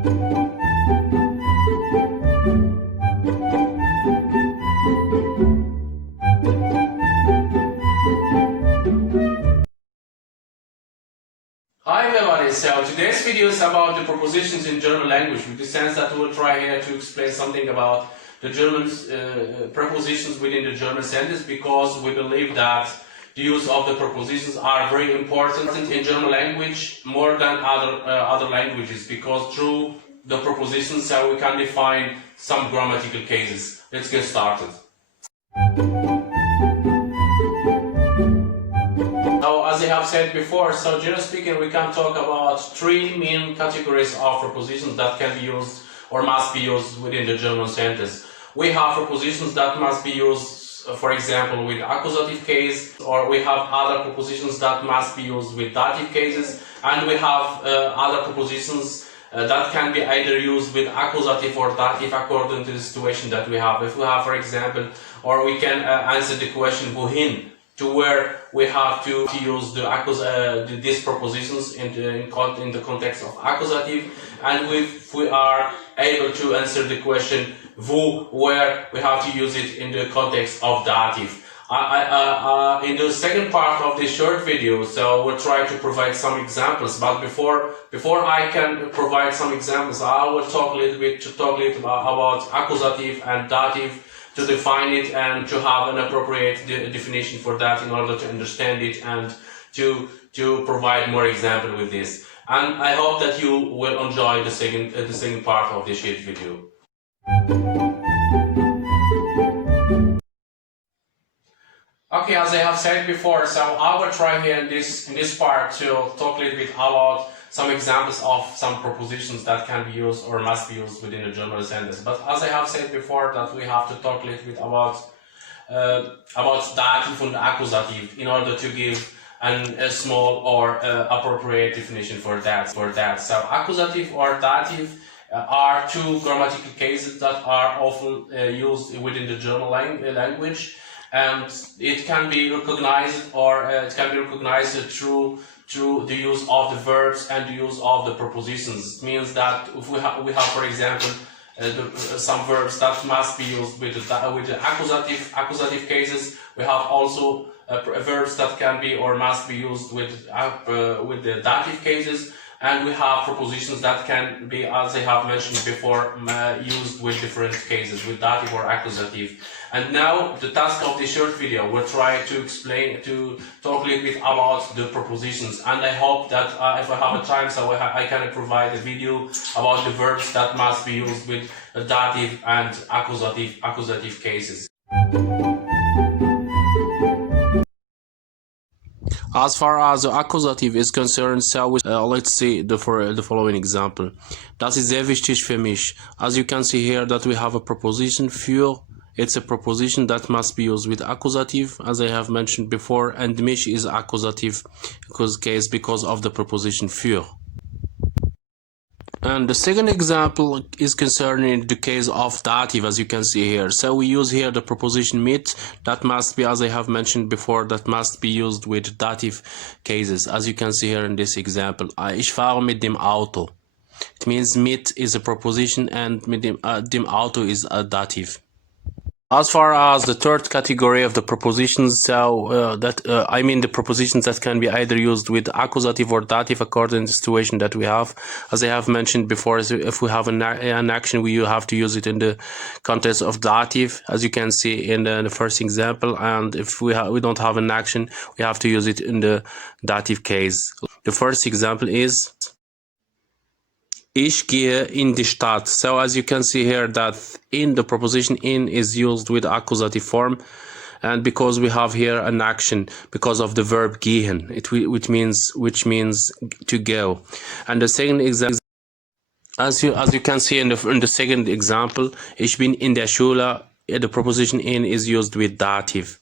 Hi everybody, so today's video is about the prepositions in German language, with the sense that we'll try here to explain something about the German prepositions within the German sentence, because we believe that the use of the prepositions are very important in German language more than other languages, because through the prepositions we can define some grammatical cases. Let's get started. So, as I have said before, so generally speaking, we can talk about three main categories of prepositions that can be used or must be used within the German sentence. We have prepositions that must be used, for example, with accusative case, or we have other prepositions that must be used with dative cases, and we have other prepositions that can be either used with accusative or dative according to the situation that we have. If we have, for example, or we can answer the question wohin, to where we have to use these prepositions in the context of accusative, and if we are able to answer the question wo, where we have to use it in the context of dative. In the second part of this short video, so we'll try to provide some examples, but before I can provide some examples, I will talk a little bit about accusative and dative, to define it and to have an appropriate definition for that in order to understand it, and to provide more example with this. And I hope that you will enjoy the second part of this short video. Okay, as I have said before, so I will try here in this part to talk a little bit about some examples of some prepositions that can be used or must be used within a German sentence. But as I have said before, that we have to talk a little bit about dative and accusative in order to give a small or appropriate definition for that. So accusative or dative are two grammatical cases that are often used within the German language, and it can be recognized through the use of the verbs and the use of the prepositions. It means that if we have for example, some verbs that must be used with the accusative cases, we have also verbs that can be or must be used with the dative cases, and we have prepositions that can be, as I have mentioned before, used with different cases, with dative or accusative. And now the task of this short video, we'll try to talk a little bit about the prepositions, and I hope that if I have a time, so I can provide a video about the verbs that must be used with dative and accusative cases. As far as the accusative is concerned, so let's see the following example. Das ist sehr wichtig für mich. As you can see here, that we have a preposition für. It's a preposition that must be used with accusative, as I have mentioned before, and mich is accusative case because of the preposition für. And the second example is concerning the case of dative, as you can see here. So we use here the preposition mit, that must be, as I have mentioned before, that must be used with dative cases, as you can see here in this example. Ich fahre mit dem Auto. It means mit is a preposition and mit dem Auto is a dative. As far as the third category of the prepositions, so I mean the prepositions that can be either used with accusative or dative according to the situation that we have. As I have mentioned before, if we have an action, we have to use it in the context of dative, as you can see in the first example. And if we don't have an action, we have to use it in the dative case. The first example is Ich gehe in die Stadt. So as you can see here, that in the preposition in is used with accusative form, and because we have here an action because of the verb gehen, which means to go. And the second example, as you can see in the second example, ich bin in der Schule, the preposition in is used with dative.